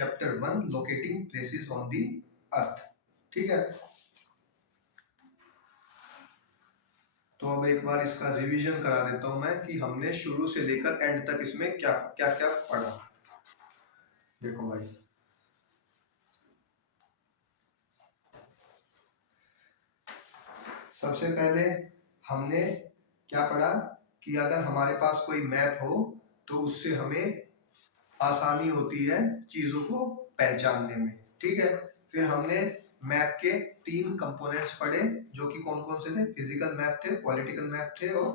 Chapter 1 locating places on the earth. ठीक है, तो अब एक बार इसका रिवीजन करा देता हूं मैं कि हमने शुरू से लेकर एंड तक इसमें क्या क्या क्या पढ़ा। देखो भाई, सबसे पहले हमने क्या पढ़ा कि अगर हमारे पास कोई मैप हो तो उससे हमें आसानी होती है चीजों को पहचानने में। ठीक है, फिर हमने मैप के 3 कंपोनेंट्स पढ़े, जो कि कौन कौन से थे? फिजिकल मैप थे, पॉलिटिकल मैप थे और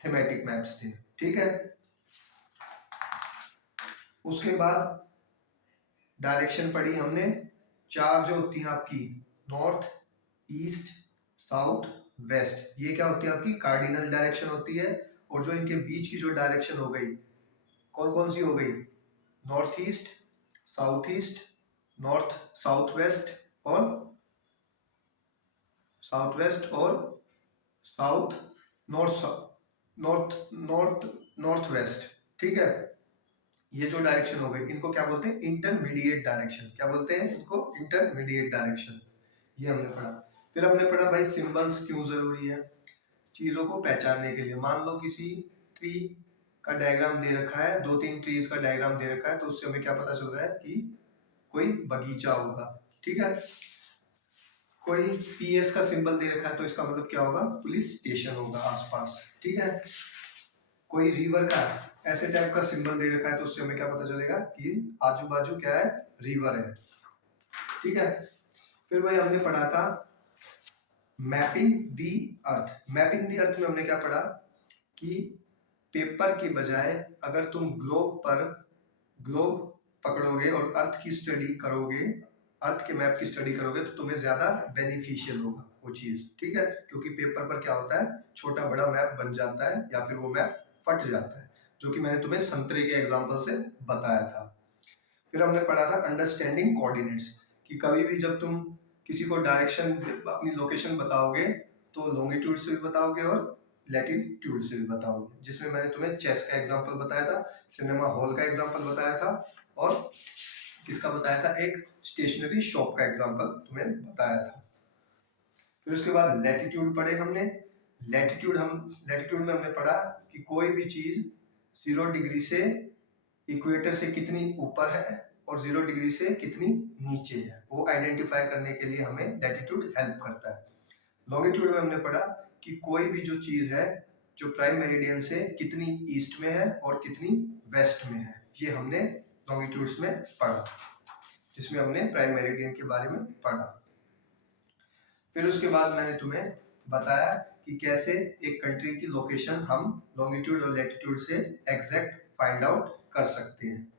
थीमेटिक मैप्स थे। ठीक है, उसके बाद डायरेक्शन पढ़ी हमने 4 जो होती हैं आपकी, नॉर्थ, ईस्ट, साउथ, वेस्ट। ये क्या होती है आपकी? कार्डिनल डायरेक्शन होती है। और जो इनके बीच की जो डायरेक्शन हो गई, कौन कौन सी हो गई? North east, south east, north south west और साउथ वेस्ट और south north north north north west. ठीक है, ये जो डायरेक्शन हो गई इनको क्या बोलते हैं? Intermediate direction. क्या बोलते हैं इनको? Intermediate direction. ये हमने पढ़ा। फिर हमने पढ़ा भाई सिंबल्स क्यों जरूरी है चीजों को पहचानने के लिए। मान लो किसी ट्री का डायग्राम दे रखा है, 2-3 ट्रीज का डायग्राम दे रखा है, तो उससे हमें क्या पता चल रहा है कि कोई बगीचा होगा। ठीक है, कोई पीएस का सिंबल दे रखा है तो इसका मतलब क्या होगा? पुलिस स्टेशन होगा आसपास। ठीक है, कोई रिवर का ऐसे टाइप का सिंबल दे रखा है तो उससे हमें क्या पता चलेगा कि आजू बाजू क्या है? रिवर है। ठीक है, फिर भाई हमने पढ़ा था मैपिंग दी अर्थ। मैपिंग दी अर्थ में हमने क्या पढ़ा कि पेपर के बजाय अगर तुम ग्लोब पकड़ोगे और अर्थ की स्टडी करोगे, अर्थ के मैप की स्टडी करोगे, तो तुम्हें ज्यादा बेनिफिशियल होगा वो चीज। ठीक है, क्योंकि पेपर पर क्या होता है? छोटा बड़ा मैप बन जाता है या फिर वो मैप फट जाता है, जो कि मैंने तुम्हें संतरे के एग्जांपल से बताया था। फिर हमने पढ़ा था अंडरस्टैंडिंग कोऑर्डिनेट्स, कि कभी भी जब तुम किसी को डायरेक्शन अपनी लोकेशन बताओगे तो लॉन्गिट्यूड से भी बताओगे और लैटिट्यूड से भी बताओगे, जिसमें मैंने तुम्हें चेस का एग्जांपल बताया था, सिनेमा हॉल का एग्जांपल बताया था और किसका बताया था? एक स्टेशनरी शॉप का एग्जांपल तुम्हें बताया था। फिर उसके बाद लैटिट्यूड पढ़े हमने। लैटिट्यूड में हमने पढ़ा कि कोई भी चीज 0 डिग्री से इक्वेटर से कितनी ऊपर है और 0 डिग्री से कितनी नीचे है, वो आइडेंटिफाई करने के लिए हमें लैटिट्यूड हेल्प करता है। लॉन्गिट्यूड में हमने पढ़ा कि कोई भी जो चीज है जो प्राइम मेरिडियन से कितनी ईस्ट में है और कितनी वेस्ट में है, ये हमने लॉन्गिट्यूड्स में पढ़ा, जिसमें हमने प्राइम मेरिडियन के बारे में पढ़ा। फिर उसके बाद मैंने तुम्हें बताया कि कैसे एक कंट्री की लोकेशन हम लॉन्गिट्यूड और लैटिट्यूड से एग्जैक्ट फाइंड आउट कर सकते हैं।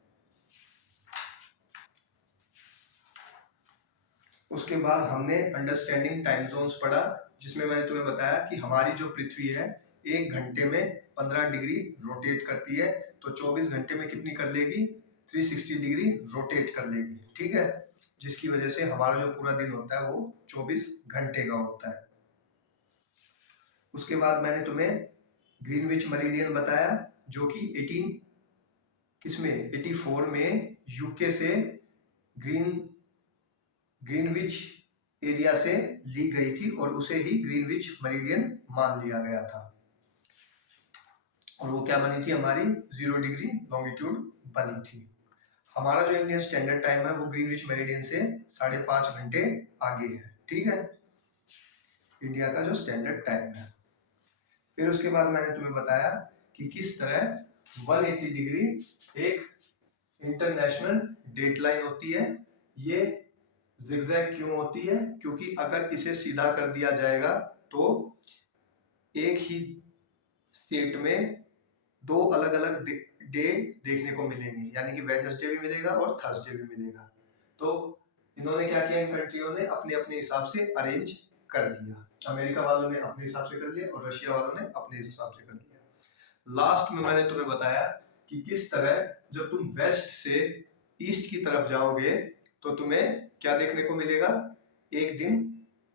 उसके बाद हमने अंडरस्टैंडिंग टाइम जोन्स पढ़ा, जिसमें मैंने तुम्हें बताया कि हमारी जो पृथ्वी है 1 घंटे में 15 डिग्री रोटेट करती है, तो 24 घंटे में कितनी कर लेगी? 360 डिग्री रोटेट कर लेगी। ठीक है, जिसकी वजह से हमारा जो पूरा दिन होता है वो 24 घंटे का होता है। उसके बाद मैंने तुम्हें ग्रीनविच मेरिडियन बताया, जो कि 84 में यूके से ग्रीनविच एरिया से ली गई थी और उसे ही ग्रीनविच मेरिडियन मान लिया गया था। और वो क्या बनी थी? हमारी 0 डिग्री लॉन्गिट्यूड बनी थी। हमारा जो इंडियन स्टैंडर्ड टाइम है वो ग्रीनविच मेरिडियन से 5.5 घंटे आगे है। ठीक है, इंडिया का जो स्टैंडर्ड टाइम है। फिर उसके बाद मैंने तुम्हें बताया कि किस तरह 180 डिग्री एक इंटरनेशनल डेटलाइन होती है। ये जिगजैग क्यों होती है? क्योंकि अगर इसे सीधा कर दिया जाएगा तो एक ही स्टेट में 2 अलग अलग डे देखने को मिलेंगे, यानी कि वेडनेसडे भी मिलेगा और थर्सडे भी मिलेगा। तो इन्होंने क्या किया? इन कंट्रियों ने अपने अपने हिसाब से अरेंज कर दिया। अमेरिका वालों ने अपने हिसाब से कर लिया और रशिया वालों ने अपने हिसाब से कर लिया। लास्ट में मैंने तुम्हें बताया कि किस तरह जब तुम वेस्ट से ईस्ट की तरफ जाओगे तो तुम्हें क्या देखने को मिलेगा? एक दिन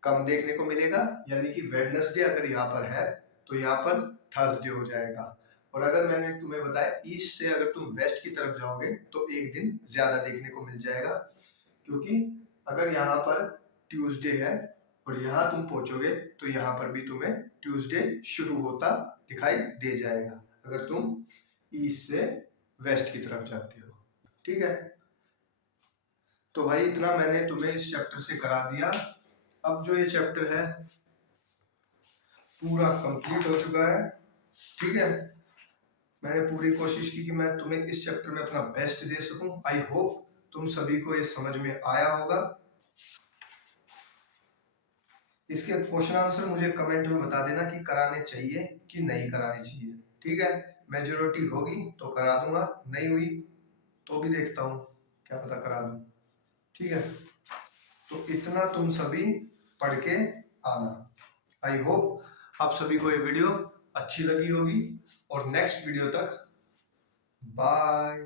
कम देखने को मिलेगा, यानी कि वेडनेसडे अगर यहाँ पर है तो यहाँ पर थर्सडे हो जाएगा, और अगर मैंने तुम्हें बताया ईस्ट से अगर तुम वेस्ट की तरफ जाओगे तो एक दिन ज्यादा देखने को मिल जाएगा, क्योंकि अगर यहाँ पर ट्यूसडे है और यहाँ तुम पहुंचोगे तो यहाँ पर भी तुम्हें ट्यूसडे शुरू होता दिखाई दे जाएगा अगर तुम ईस्ट से वेस्ट की तरफ जाते हो। ठीक है, तो भाई इतना मैंने तुम्हें इस चैप्टर से करा दिया। अब जो ये चैप्टर है पूरा कंप्लीट हो चुका है। ठीक है, मैंने पूरी कोशिश की कि मैं तुम्हें इस चैप्टर में अपना बेस्ट दे सकूं। आई होप तुम सभी को ये समझ में आया होगा। इसके क्वेश्चन आंसर मुझे कमेंट में बता देना कि कराने चाहिए कि नहीं कराने चाहिए। ठीक है, मेजोरिटी होगी तो करा दूंगा, नहीं हुई तो भी देखता हूँ, क्या पता करा दूं। ठीक है, तो इतना तुम सभी पढ़ के आना। आई होप आप सभी को ये वीडियो अच्छी लगी होगी और नेक्स्ट वीडियो तक बाय।